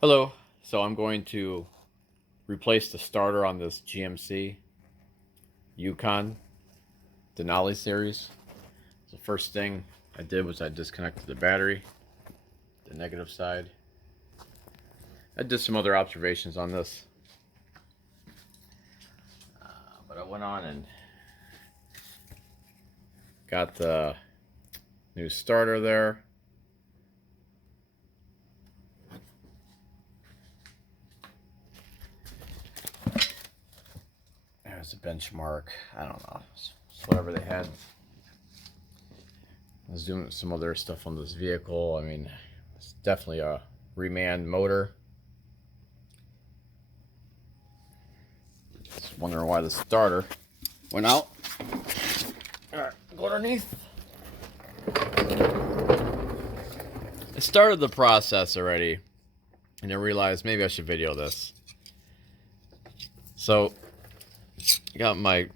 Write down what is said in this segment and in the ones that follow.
Hello. So I'm going to replace the starter on this GMC Yukon Denali series. The first thing I did was I disconnected the battery, the negative side. I did some other observations on this, but I went on and got the new starter there. There's a benchmark. I don't know. It's whatever they had. I was doing some other stuff on this vehicle. I mean, it's definitely a reman motor. Just wondering why the starter went out. Alright, go underneath. I started the process already, and I realized maybe I should video this. So, I got my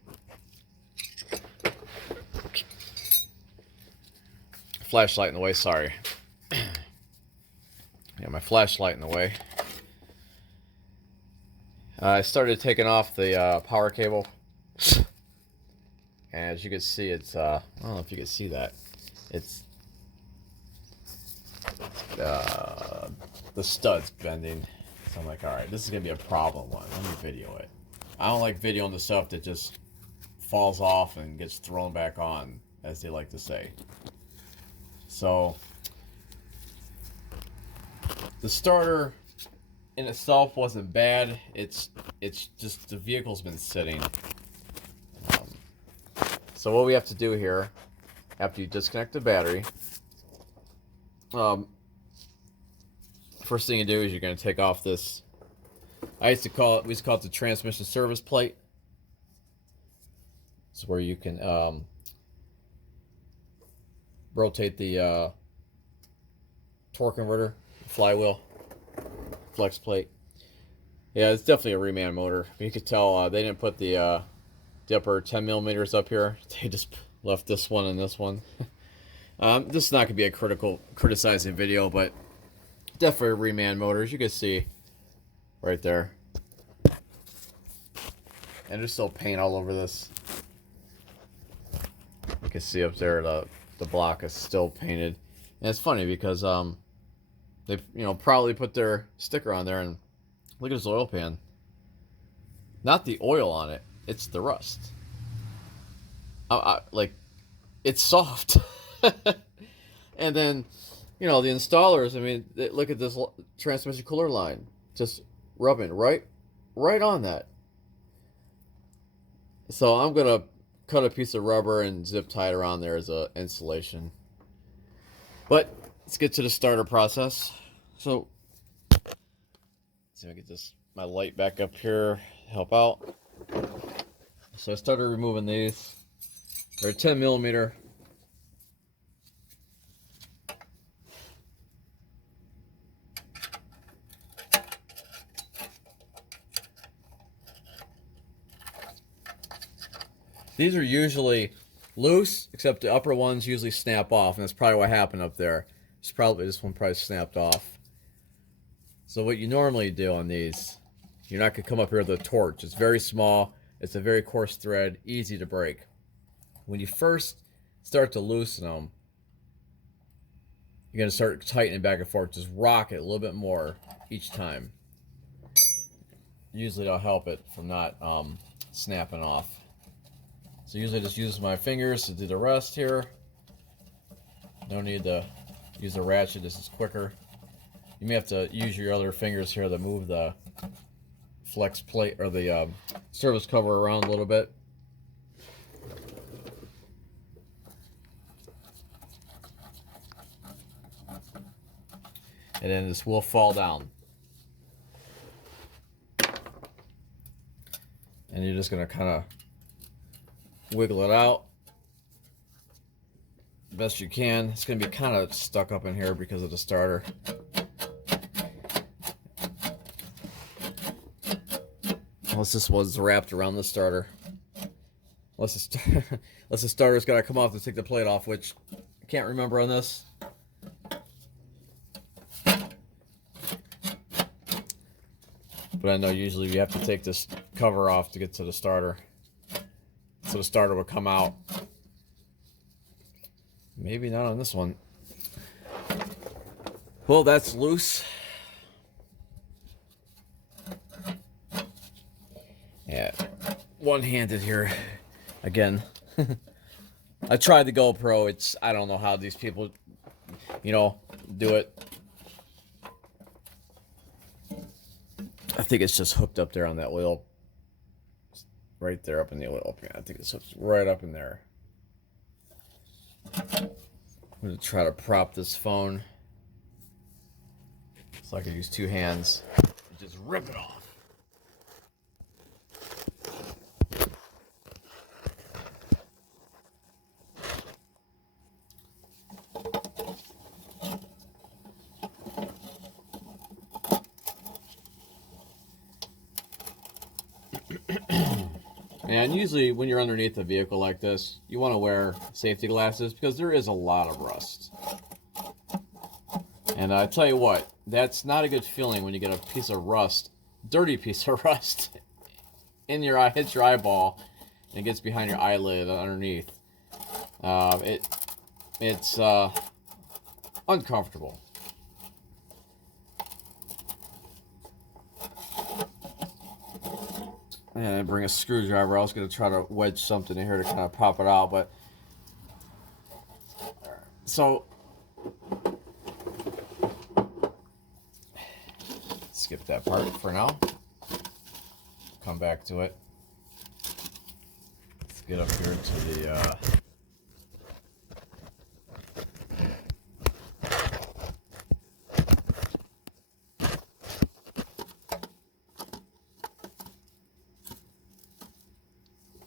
flashlight in the way, sorry. Got my flashlight in the way. I started taking off the power cable. And as you can see, it's, I don't know if you can see that. It's, the stud's bending. So I'm like, alright, this is going to be a problem one. Let me video it. I don't like videoing the stuff that just falls off and gets thrown back on, as they like to say. So, the starter in itself wasn't bad. It's just the vehicle's been sitting. So what we have to do here, after you disconnect the battery, first thing you do is you're going to take off this. We used to call it the transmission service plate. It's where you can rotate the torque converter, flywheel, flex plate. Yeah, it's definitely a reman motor. You could tell they didn't put the upper 10 millimeters up here. They just left this one and this one. This is not going to be a criticizing video, but definitely a reman motor, as you can see right there. And there's still paint all over this. You can see up there the block is still painted. And it's funny because they probably put their sticker on there, and look at this oil pan. Not the oil on it, it's the rust. Like, it's soft. And then, the installers, I mean, look at this transmission cooler line. Just rubbing right on that. So I'm going to cut a piece of rubber and zip tie it around there as a insulation. But let's get to the starter process. So, let's see if I get my light back up here to help out. So I started removing these. They're 10 millimeter. These are usually loose, except the upper ones usually snap off, and that's probably what happened up there. This one probably snapped off. So what you normally do on these, you're not going to come up here with a torch. It's very small. It's a very coarse thread, easy to break. When you first start to loosen them, you're going to start tightening back and forth. Just rock it a little bit more each time. Usually that'll help it from not snapping off. So usually I just use my fingers to do the rest here. No need to use a ratchet, this is quicker. You may have to use your other fingers here to move the flex plate or the service cover around a little bit. And then this will fall down. And you're just going to kind of wiggle it out best you can. It's going to be kind of stuck up in here because of the starter. Unless this was wrapped around the starter. Unless the starter's got to come off to take the plate off, which I can't remember on this. But I know usually you have to take this cover off to get to the starter. So the starter will come out. Maybe not on this one. Well, that's loose. Yeah, one-handed here again. I tried the GoPro. I don't know how these people, do it. I think it's just hooked up there on that oil. Right there up in the oil. I think it's hooked right up in there. I'm going to try to prop this phone so I can use two hands and just rip it off. And usually when you're underneath a vehicle like this, you want to wear safety glasses because there is a lot of rust. And I tell you what, that's not a good feeling when you get a piece of rust, dirty piece of rust, in your eye, hits your eyeball, and it gets behind your eyelid underneath. It's uncomfortable. And I bring a screwdriver. I was going to try to wedge something in here to kind of pop it out, but so skip that part for now. Come back to it. Let's get up here to the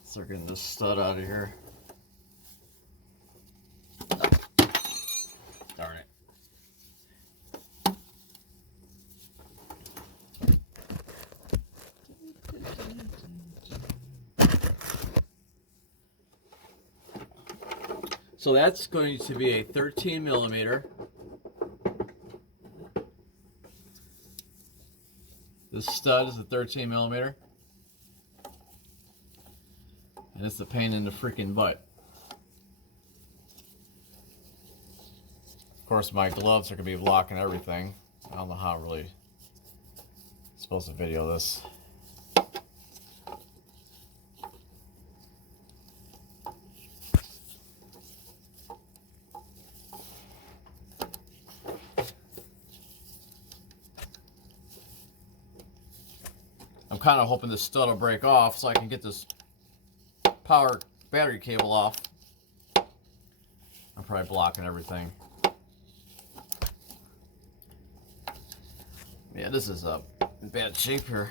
start getting this stud out of here. Darn it. So that's going to be a 13 millimeter. This stud is a 13 millimeter. And it's a pain in the freaking butt. Of course, my gloves are going to be blocking everything. I don't know how I'm really supposed to video this. I'm kind of hoping this stud will break off so I can get this power battery cable off. I'm probably blocking everything. Yeah, this is in bad shape here.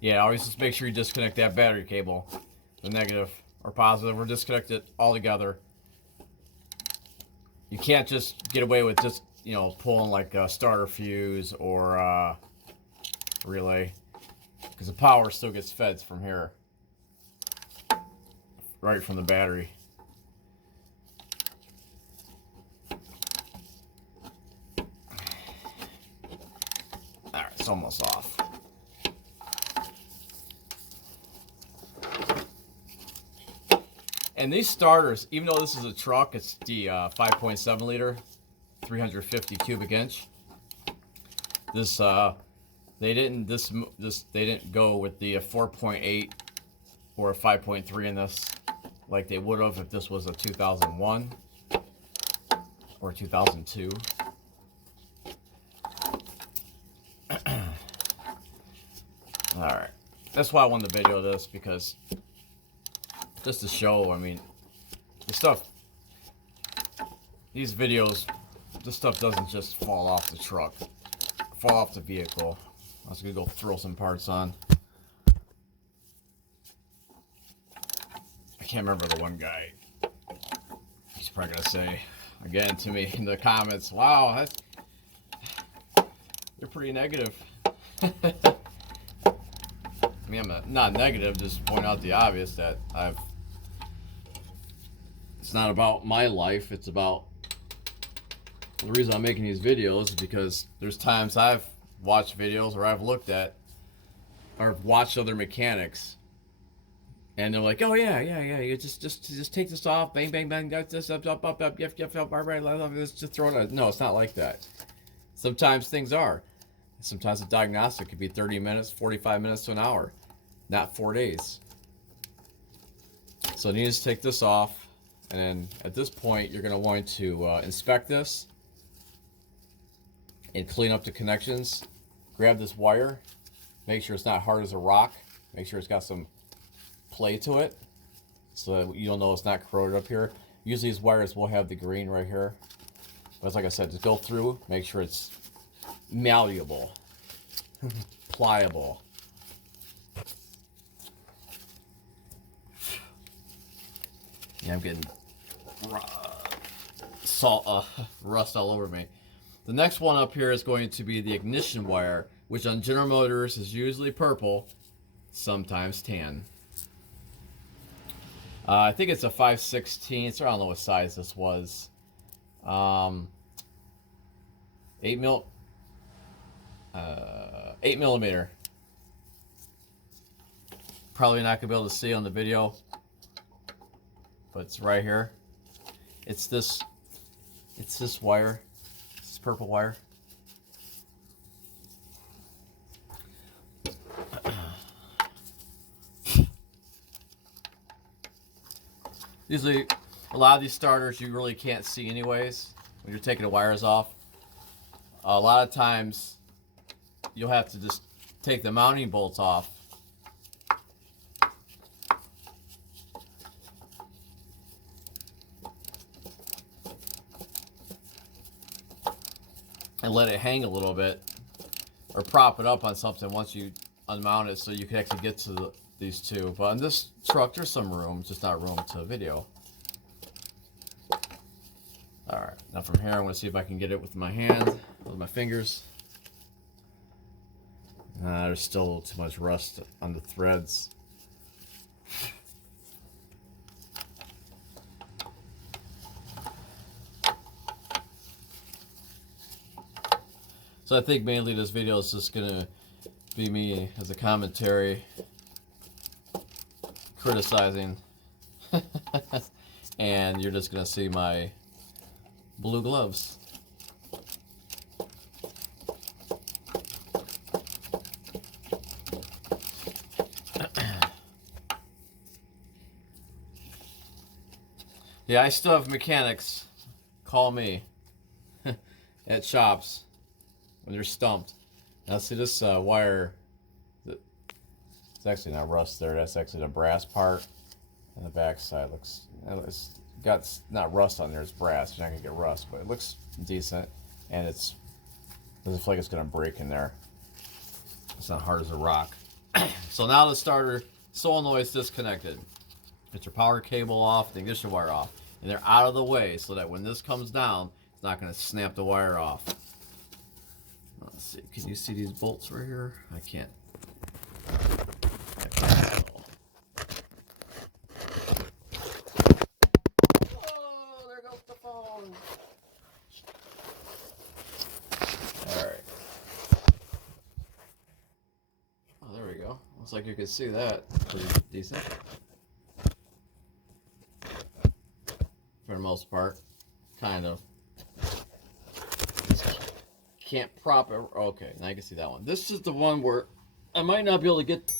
Yeah, always just make sure you disconnect that battery cable, the negative or positive, or disconnect it all together. You can't just get away with just, pulling like a starter fuse or a relay, because the power still gets fed from here, right from the battery. Alright, it's almost off. And these starters, even though this is a truck, it's the 5.7 liter, 350 cubic inch. They didn't go with the 4.8 or a 5.3 in this, like they would have if this was a 2001 or 2002. All right, that's why I wanted to video this, because just to show, the stuff, these videos, this stuff doesn't just fall off the truck, fall off the vehicle. I was gonna go throw some parts on. I can't remember the one guy. He's probably gonna say again to me in the comments, wow, they're pretty negative. I mean, I'm not negative, just point out the obvious that it's not about my life, it's about, the reason I'm making these videos is because there's times I've watched videos or I've looked at or watched other mechanics and they're like, oh yeah, you just take this off, bang, bang, bang, that's this, up, yep, just throw it out. No, it's not like that. Sometimes things are. Sometimes a diagnostic could be 30 minutes, 45 minutes to an hour, not 4 days. So you just take this off, and then at this point, you're going to want to inspect this and clean up the connections. Grab this wire, make sure it's not hard as a rock, make sure it's got some play to it, so that you'll know it's not corroded up here. Usually these wires will have the green right here, but like I said, just go through, make sure it's malleable, pliable. Yeah, I'm getting rust all over me. The next one up here is going to be the ignition wire, which on General Motors is usually purple, sometimes tan. I think it's a 5/16, or I don't know what size this was. 8 millimeter. Probably not gonna be able to see on the video, but it's right here. It's this wire, this purple wire. Usually, a lot of these starters you really can't see anyways when you're taking the wires off. A lot of times, you'll have to just take the mounting bolts off. And let it hang a little bit, or prop it up on something once you unmount it, so you can actually get to these two. But in this truck, there's some room, just not room to video. All right, now from here, I'm going to see if I can get it with my hand, with my fingers. There's still a little too much rust on the threads. So I think mainly this video is just going to be me as a commentary, criticizing, and you're just going to see my blue gloves. Yeah, I still have mechanics call me at shops when you're stumped. Now see this wire, it's actually not rust there, that's actually the brass part. And the back side looks, it's got not rust on there, it's brass. You're not gonna get rust, but it looks decent, and it doesn't feel like it's gonna break in there. It's not hard as a rock. So now the starter solenoid is disconnected. Get your power cable off, the ignition wire off, and they're out of the way so that when this comes down, it's not gonna snap the wire off. Let's see, can you see these bolts right here? I can't. Oh, there goes the phone. Alright. Oh, there we go. Looks like you can see that. Pretty decent. For the most part. Kind of. Can't prop it. Okay, now you can see that one. This is the one where I might not be able to get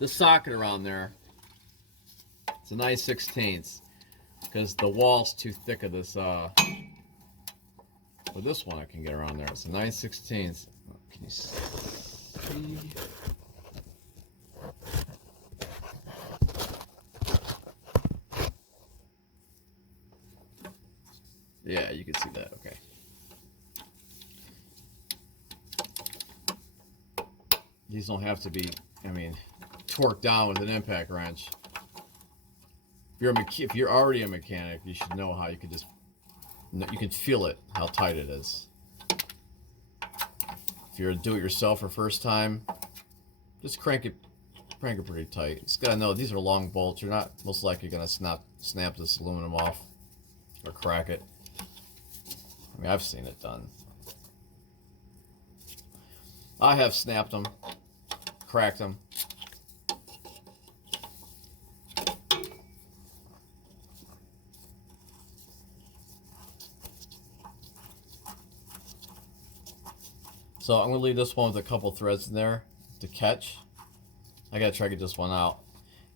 the socket around there. It's a 9/16 because the wall's too thick of this. But this one I can get around there. It's a 9/16. Can you see? Yeah, you can see that. Okay. These don't have to be, I mean, torqued down with an impact wrench. If you're already a mechanic, you should know how you can just, you can feel it, how tight it is. you're a do-it-yourselfer first time, just crank it pretty tight. Just gotta know these are long bolts. You're not most likely gonna snap this aluminum off or crack it. I mean, I've seen it done. I have snapped them, cracked them. So I'm gonna leave this one with a couple threads in there to catch. I gotta try to get this one out.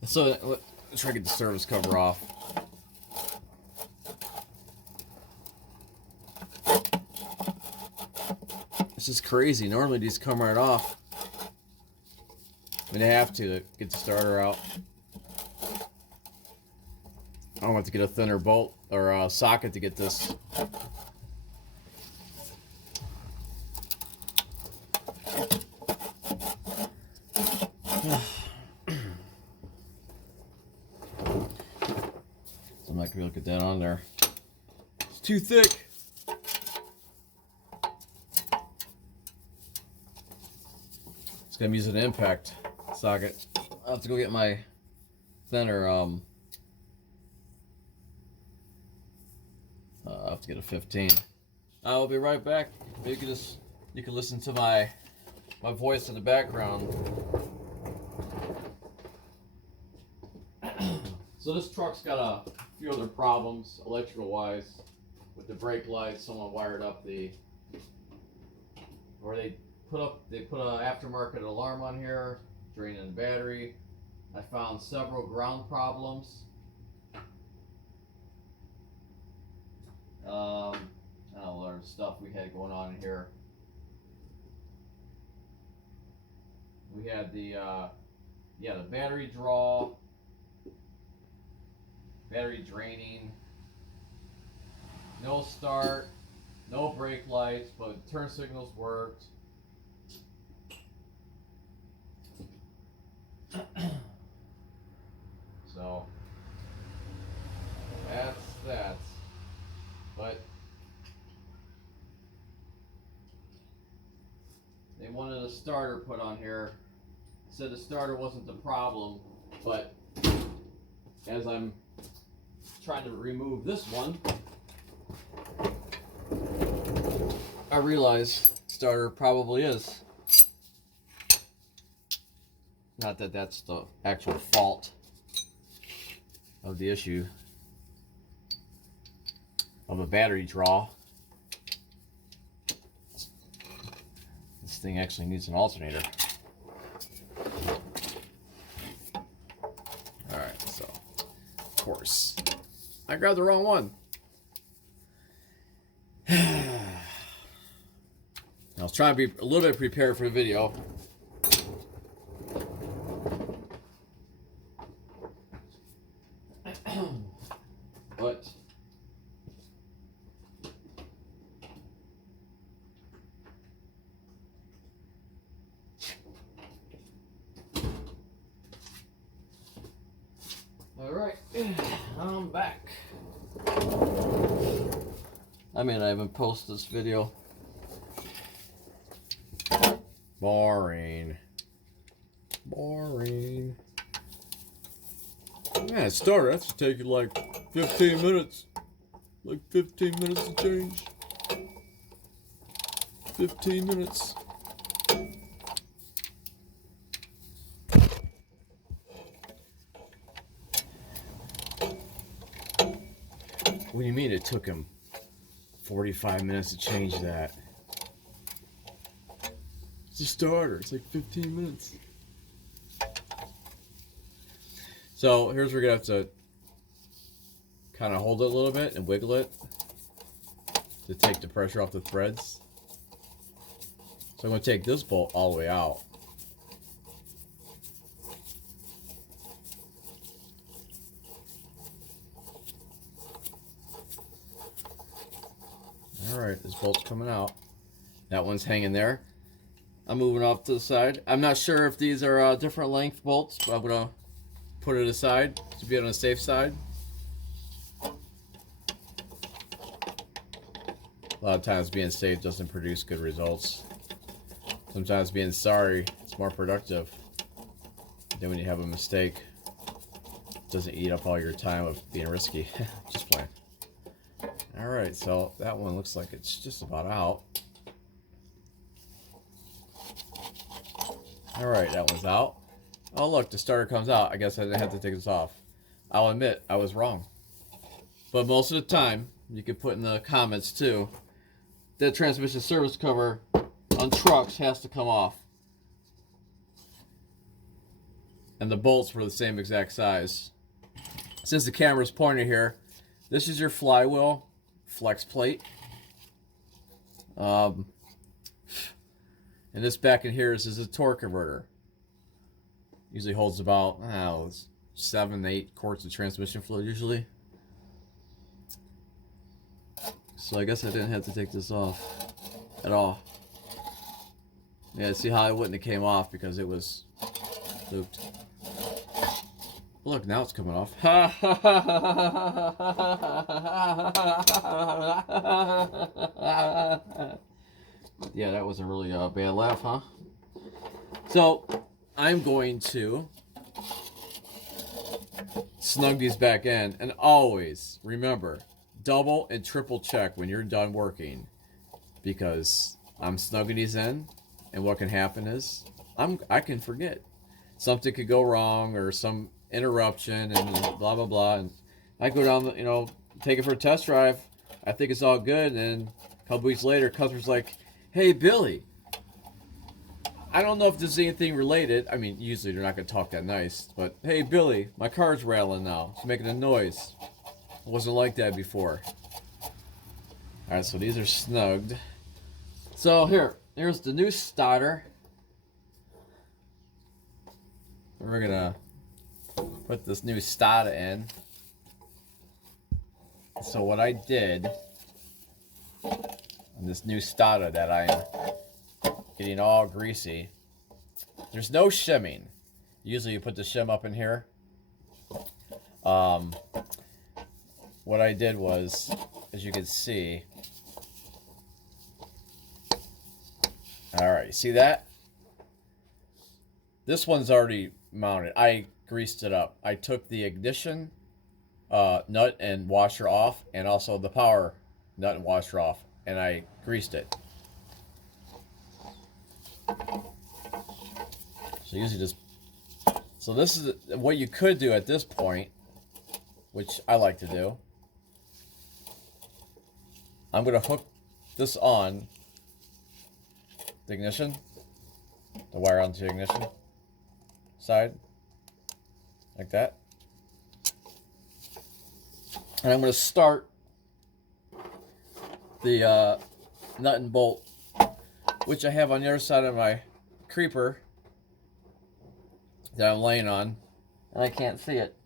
So let's try to get the service cover off. This is crazy. Normally these come right off. I mean, I have to get the starter out. I want to get a thinner bolt or a socket to get this. So I'm not gonna be able to get that on there. It's too thick. It's gonna use an impact socket. I'll have to go get my thinner. I'll have to get a 15. I'll be right back. You can listen to my voice in the background. So this truck's got a few other problems electrical wise with the brake lights. Someone wired up they put an aftermarket alarm on here, draining the battery. I found several ground problems. I don't know, there's stuff we had going on in here. We had the battery draw, battery draining, no start, no brake lights, but turn signals worked. So that's that. But they wanted a starter put on here. Said the starter wasn't the problem, but as I'm trying to remove this one, I realize starter probably is. Not that that's the actual fault of the issue of a battery draw. This thing actually needs an alternator. Alright, so of course I grabbed the wrong one. I was trying to be a little bit prepared for the video. But alright, I'm back. I mean, I haven't posted this video. Boring. Boring. Yeah, starter, that should take you like 15 minutes. Like 15 minutes to change. 15 minutes. What do you mean it took him 45 minutes to change that? It's a starter. It's like 15 minutes. So here's where you're going to have to kind of hold it a little bit and wiggle it to take the pressure off the threads. So I'm going to take this bolt all the way out. Alright, this bolt's coming out. That one's hanging there. I'm moving off to the side. I'm not sure if these are different length bolts, but I'm going to put it aside to be on the safe side. A lot of times being safe doesn't produce good results. Sometimes being sorry is more productive than when you have a mistake. It doesn't eat up all your time of being risky. Just playing. Alright, so that one looks like it's just about out. Alright, that one's out. Oh look, the starter comes out. I guess I didn't have to take this off. I'll admit, I was wrong. But most of the time, you can put in the comments too, that transmission service cover on trucks has to come off. And the bolts were the same exact size. Since the camera's pointed here, this is your flywheel flex plate. And this back in here is a torque converter. Usually holds about 7-8 quarts of transmission fluid usually. So I guess I didn't have to take this off at all. Yeah, see how it wouldn't have came off because it was looped. Look, now it's coming off. Yeah, that was a really bad laugh, huh? So, I'm going to snug these back in. And always, remember, double and triple check when you're done working. Because I'm snugging these in, and what can happen is, I can forget. Something could go wrong, or some interruption, and blah, blah, blah. And I go down, you know, take it for a test drive. I think it's all good, and then a couple weeks later, customer's like, hey, Billy, I don't know if this is anything related. I mean, usually they're not going to talk that nice. But, hey, Billy, my car's rattling now. It's making a noise. It wasn't like that before. Alright, so these are snugged. So, here's the new starter. We're going to put this new starter in. So, what I did on this new starter that I'm getting all greasy, there's no shimming. Usually you put the shim up in here. What I did was, as you can see, alright, see that? This one's already mounted. I greased it up. I took the ignition nut and washer off, and also the power nut and washer off, and I greased it. So usually just, so this is what you could do at this point, which I like to do. I'm going to hook this on the ignition, the wire onto the ignition side, like that. And I'm going to start the nut and bolt, which I have on the other side of my creeper that I'm laying on, and I can't see it.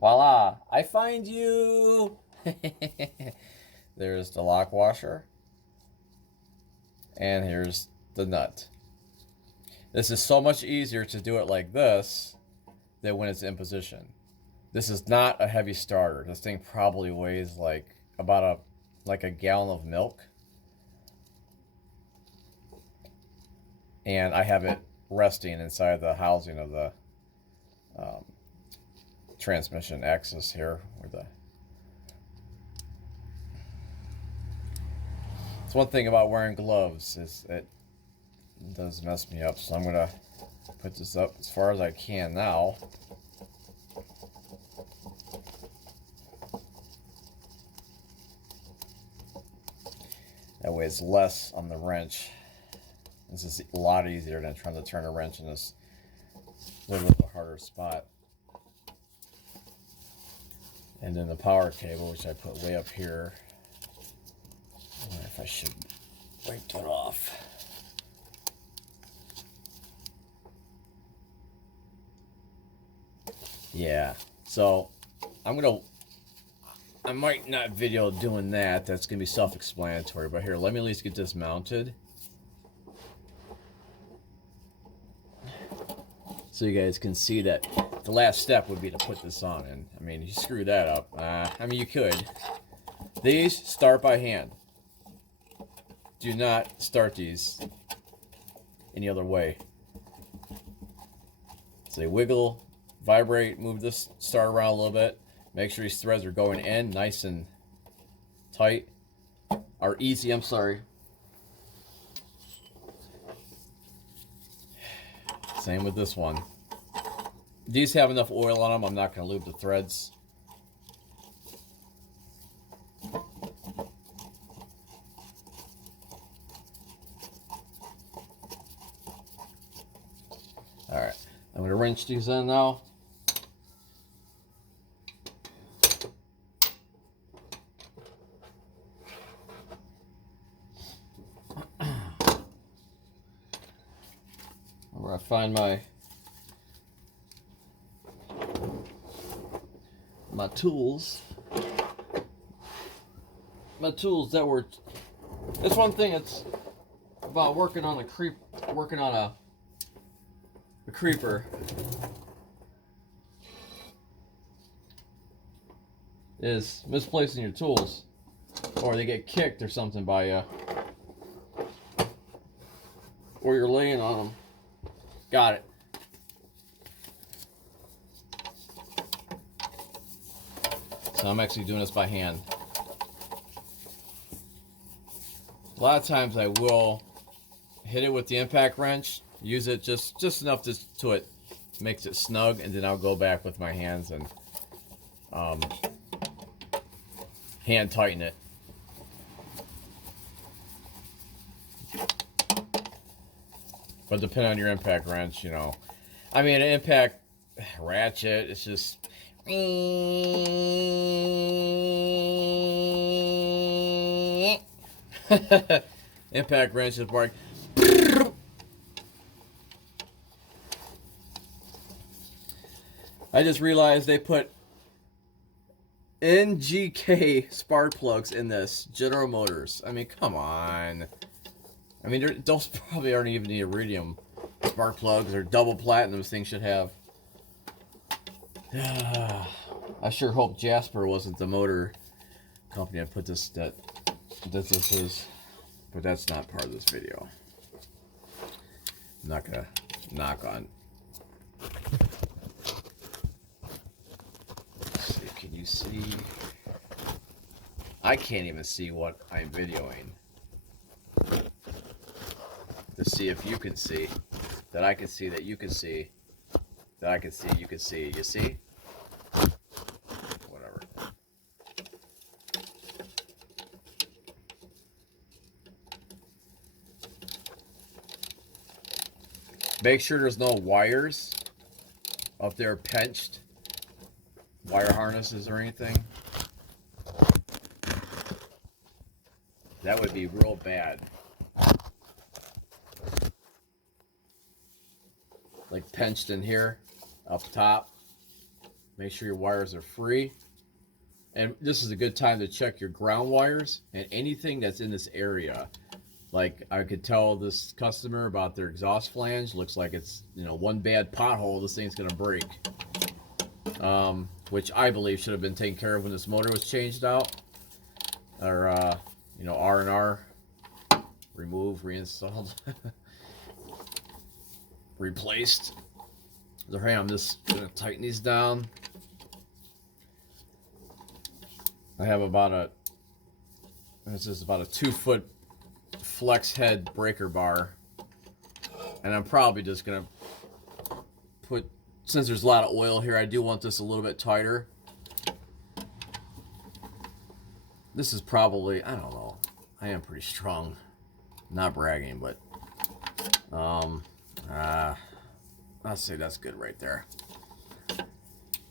Voila! I find you! There's the lock washer, and here's the nut. This is so much easier to do it like this than when it's in position. This is not a heavy starter. This thing probably weighs like about a gallon of milk. And I have it resting inside the housing of the transmission axis here. It's one thing about wearing gloves is it does mess me up. So I'm going to put this up as far as I can now. That way it's less on the wrench. This is a lot easier than trying to turn a wrench in this little bit of a harder spot. And then the power cable, which I put way up here. I wonder if I should wipe that off. Yeah, so I might not video doing that. That's going to be self-explanatory. But here, let me at least get this mounted. So you guys can see that the last step would be to put this on. And I mean, you screw that up. I mean, you could. These start by hand. Do not start these any other way. So they wiggle, vibrate, move this star around a little bit. Make sure these threads are going in nice and tight. Or easy, I'm sorry. Same with this one. These have enough oil on them. I'm not going to lube the threads. Alright, I'm going to wrench these in now. Where I find my tools. My tools that were. That's one thing. It's about working on a creeper, is misplacing your tools, or they get kicked or something by you, or you're laying on them. Got it. So I'm actually doing this by hand. A lot of times I will hit it with the impact wrench, use it just enough to it makes it snug, and then I'll go back with my hands and hand tighten it. But depending on your impact wrench, you know. I mean, an impact ratchet, it's just... Impact wrench is work. I just realized they put NGK spark plugs in this. General Motors. I mean, come on. I mean, those probably aren't even the iridium spark plugs or double platinum things should have. I sure hope Jasper wasn't the motor company that put this this is, but that's not part of this video. I'm not gonna knock on. Let's see, can you see? I can't even see what I'm videoing. To see if you can see, that I can see, that you can see, that I can see, you can see. You see? Whatever. Make sure there's no wires up there pinched, wire harnesses or anything. That would be real bad. Like pinched in here, up top. Make sure your wires are free. And this is a good time to check your ground wires and anything that's in this area. Like I could tell this customer about their exhaust flange. Looks like it's, you know, one bad pothole, this thing's gonna break. Which I believe should have been taken care of when this motor was changed out. Or, you know, R&R. Removed, reinstalled. Replaced. So hey, I'm just gonna tighten these down. I have about this is about a 2-foot flex head breaker bar, and I'm probably just gonna put, since there's a lot of oil here, I do want this a little bit tighter. This is probably, I don't know, I am pretty strong, not bragging, but I'll say that's good right there.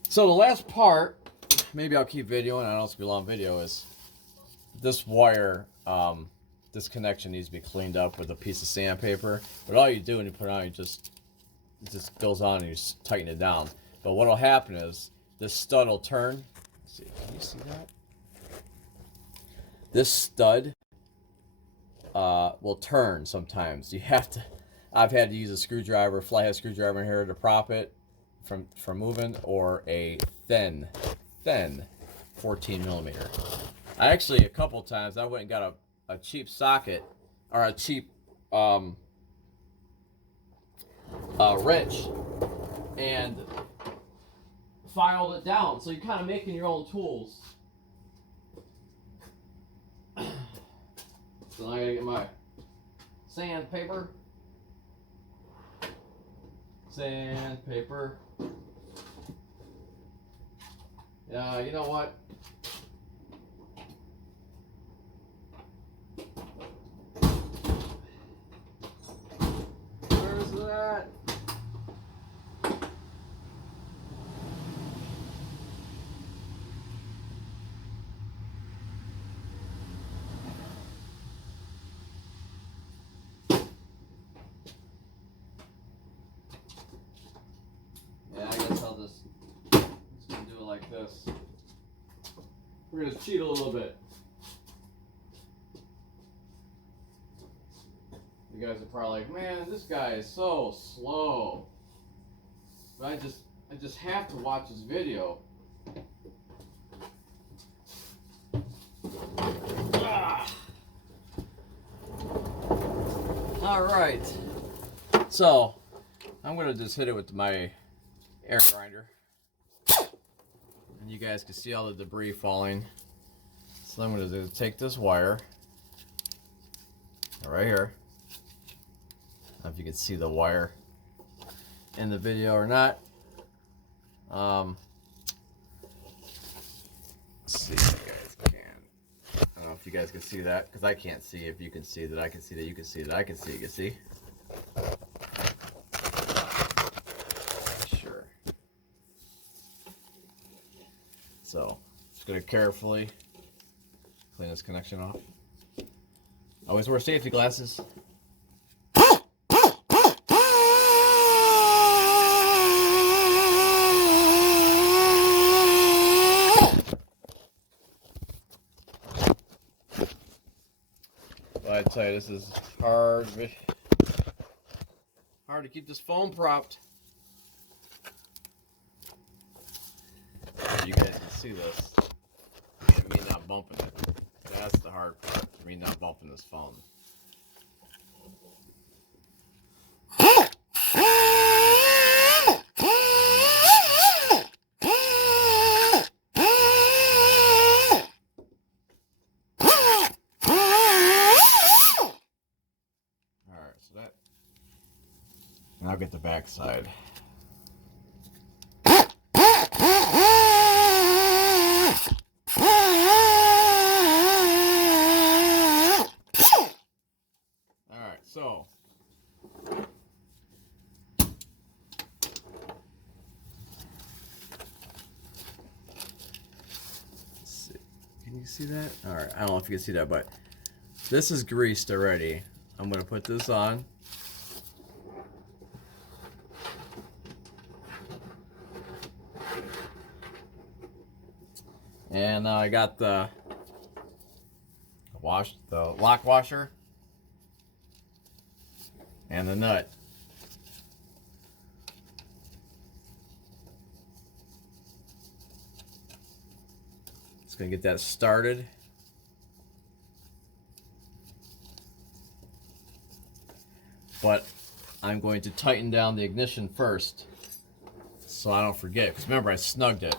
So the last part, maybe I'll keep videoing, I know it's gonna be a long video, is this wire, this connection needs to be cleaned up with a piece of sandpaper. But all you do when you put it on, it just goes on and you just tighten it down. But what'll happen is this stud will turn. Let's see, can you see that? This stud will turn sometimes. You have to. I've had to use a screwdriver, flathead screwdriver in here to prop it from moving, or a thin 14 millimeter. I actually, a couple times, I went and got a cheap socket, or a cheap wrench and filed it down. So you're kind of making your own tools. So now I gotta get my sandpaper. Sandpaper. Yeah, you know what? Where's that? Yeah, I guess I'll just gonna do it like this. We're gonna cheat a little bit. You guys are probably like, man, this guy is so slow. But I just have to watch his video. Ah. All right. So I'm gonna just hit it with my air grinder, and you guys can see all the debris falling. So I'm gonna do, take this wire right here. I don't know if you can see the wire in the video or not. Let's see if you guys can. I don't know if you guys can see that, because I can't see. If you can see that, I can see that. You can see that, I can see. You can see. Sure. So just gonna carefully clean this connection off. Always wear safety glasses. I tell you, this is hard to keep this phone propped. You guys can see this. Me not bumping it. That's the hard part. Me not bumping this phone. And I'll get the back side. Alright, so let's see. Can you see that? Alright, I don't know if you can see that, but this is greased already. I'm going to put this on. And I got the lock washer and the nut. Just gonna get that started. But I'm going to tighten down the ignition first so I don't forget, because remember I snugged it.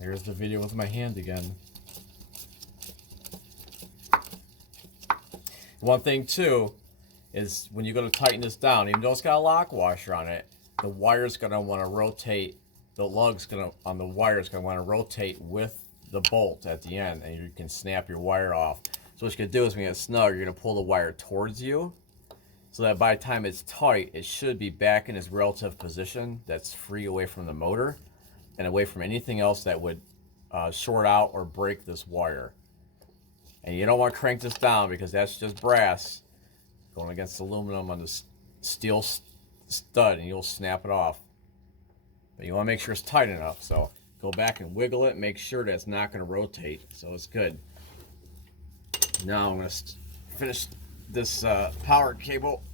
Here's the video with my hand again. One thing too is when you go to tighten this down, even though it's got a lock washer on it, the wire's gonna want to rotate. The lug's on the wire is gonna want to rotate with the bolt at the end, and you can snap your wire off. So what you're gonna do is when you get snug, you're gonna pull the wire towards you, so that by the time it's tight, it should be back in its relative position. That's free away from the motor and away from anything else that would short out or break this wire. And you don't want to crank this down, because that's just brass going against aluminum on this steel stud, and you'll snap it off. But you want to make sure it's tight enough. So go back and wiggle it, make sure that it's not going to rotate, so it's good. Now I'm going to finish this power cable.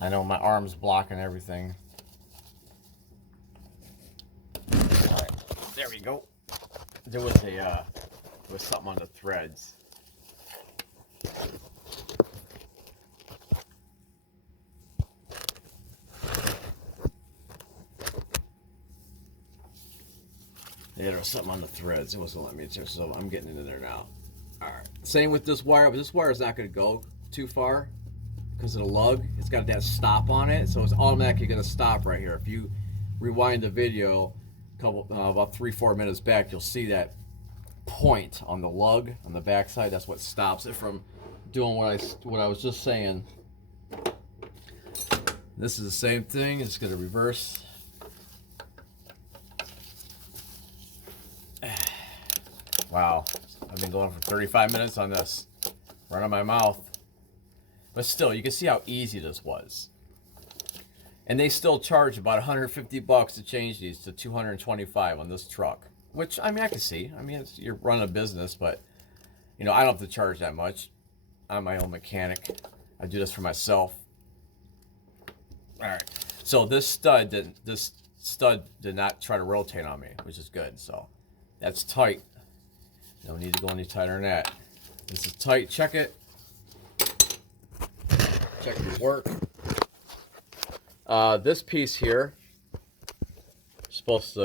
I know my arm's blocking everything. Alright, there we go. There was something on the threads. Yeah, there was something on the threads. It wasn't letting me check, so I'm getting into there now. Alright. Same with this wire, but this wire is not going to go too far because of the lug. It's got that stop on it, so it's automatically going to stop right here. If you rewind the video about 3-4 minutes back, you'll see that point on the lug on the back side. That's what stops it from doing what I was just saying. This is the same thing. It's going to reverse. Wow, I've been going for 35 minutes on this, running my mouth. But still, you can see how easy this was. And they still charge about 150 bucks to change these to 225 on this truck. Which, I mean, I can see. I mean, you're running a business, but, you know, I don't have to charge that much. I'm my own mechanic. I do this for myself. All right. So this stud did not try to rotate on me, which is good. So that's tight. No need to go any tighter than that. This is tight. Check it. Check the work. This piece here is supposed to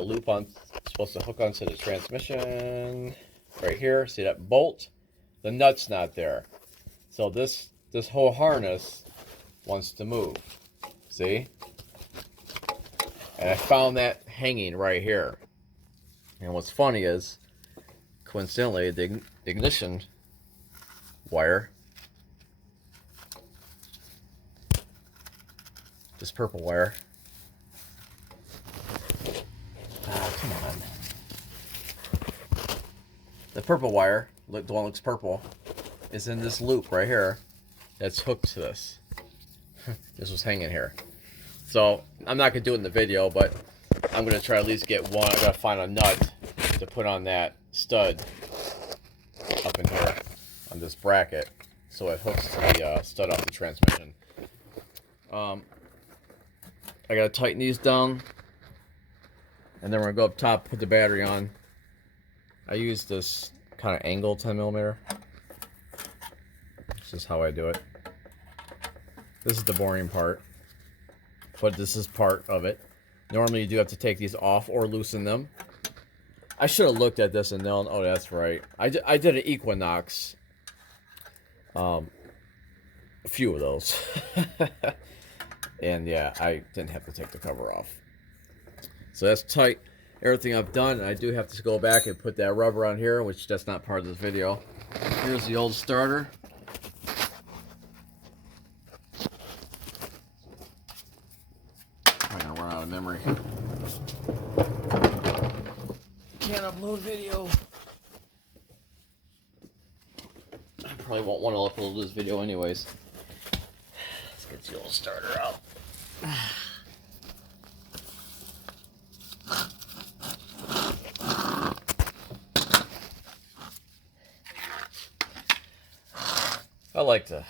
loop on. Supposed to hook onto the transmission right here. See that bolt? The nut's not there. So this whole harness wants to move. See? And I found that hanging right here. And what's funny is, coincidentally, the ignition wire, this purple wire, come on, the purple wire, the one looks purple, is in this loop right here that's hooked to this. This was hanging here. So I'm not gonna do it in the video, but I'm gonna try at least get one. I gotta find a nut to put on that stud up in here on this bracket so it hooks to the stud off the transmission. I gotta tighten these down, and then we're gonna go up top, put the battery on. I use this kind of angle 10mm. This is how I do it. This is the boring part, but this is part of it. Normally you do have to take these off or loosen them. I should have looked at this and known, oh, that's right. I did an Equinox. A few of those. And yeah, I didn't have to take the cover off. So that's tight. Everything I've done, I do have to go back and put that rubber on here, which that's not part of this video. Here's the old starter. I'm gonna run out of memory. Can't upload video. I probably won't want to upload this video anyways. Let's get the old starter out. I like to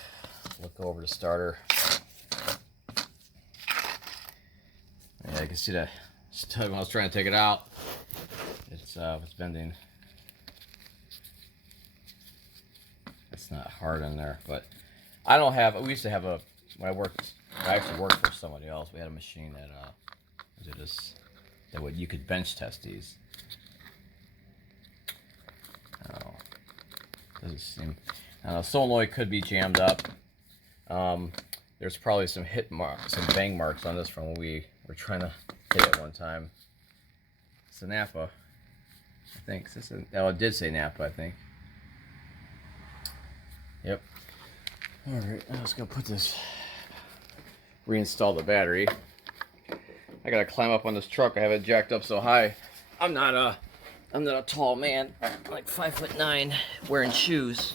look over the starter. Yeah, you can see the stud when I was trying to take it out. It's bending. It's not hard in there, but I don't have. We used to have a. When I actually worked for somebody else. We had a machine that did this. That would you could bench test these. Oh, doesn't seem. Solenoid could be jammed up. There's probably some hit marks, some bang marks on this from when we were trying to hit it one time. It's a Napa, I think. Oh, it did say Napa, I think. Yep. All right, I'm just gonna put this. Reinstall the battery. I gotta climb up on this truck. I have it jacked up so high. I'm not a tall man. I'm like 5'9", wearing shoes.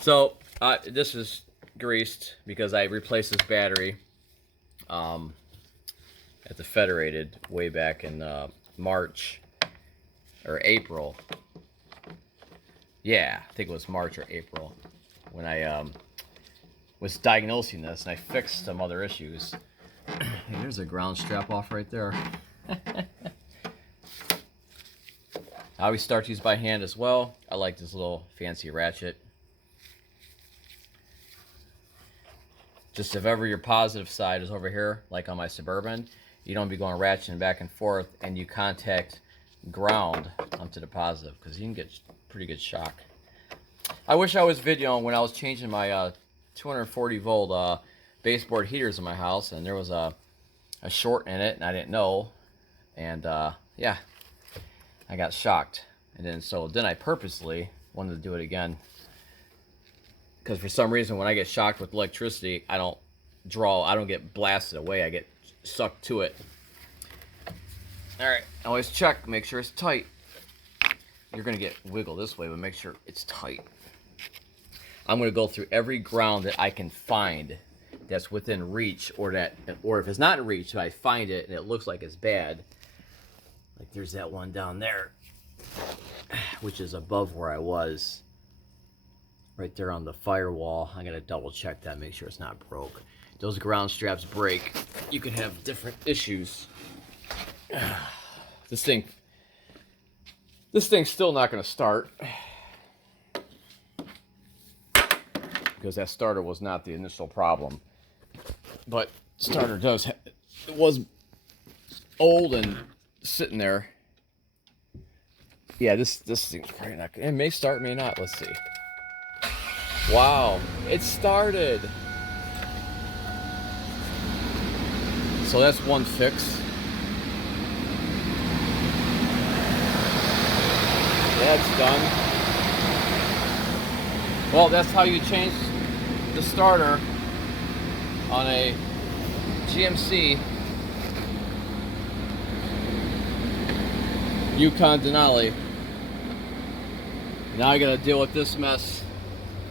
So this is greased because I replaced this battery at the Federated way back in March or April. Yeah, I think it was March or April when I was diagnosing this, and I fixed some other issues. Hey, there's a ground strap off right there. I always start these by hand as well. I like this little fancy ratchet. Just if ever your positive side is over here, like on my Suburban, you don't be going ratcheting back and forth and you contact ground onto the positive, because you can get pretty good shock. I wish I was videoing when I was changing my 240 volt baseboard heaters in my house, and there was a short in it and I didn't know, and yeah, I got shocked. And then I purposely wanted to do it again, because for some reason when I get shocked with electricity, I don't get blasted away, I get sucked to it. Alright, always check, make sure it's tight. You're gonna get wiggle this way, but make sure it's tight. I'm gonna go through every ground that I can find that's within reach, or if it's not in reach, if I find it and it looks like it's bad. Like there's that one down there, which is above where I was. Right there on the firewall. I gotta double check that, make sure it's not broke. Those ground straps break, you can have different issues. This thing's still not gonna start, because that starter was not the initial problem. But starter it was old and sitting there. Yeah, this thing's probably not. It may start, may not. Let's see. Wow, it started. So that's one fix. That's done. Well, that's how you change the starter on a GMC Yukon Denali. Now I gotta deal with this mess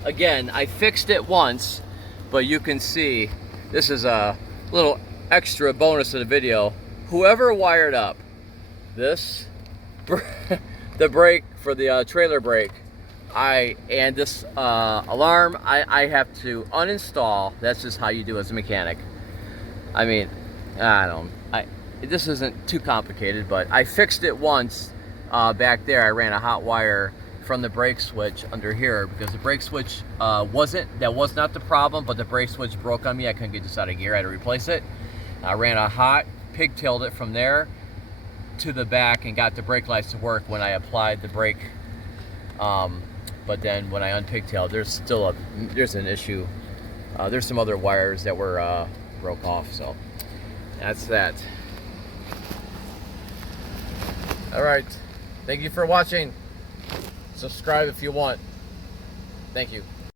again. I fixed it once, but you can see this is a little extra bonus of the video. Whoever wired up this the brake for the trailer brake, and this alarm, I have to uninstall. That's just how you do as a mechanic. I mean, this isn't too complicated, but I fixed it once back there. I ran a hot wire from the brake switch under here, because the brake switch that was not the problem, but the brake switch broke on me. I couldn't get this out of gear, I had to replace it. I ran a hot, pigtailed it from there to the back and got the brake lights to work when I applied the brake. But then when I unpigtailed, there's an issue. There's some other wires that were broke off, so that's that. All right, thank you for watching. Subscribe if you want. Thank you.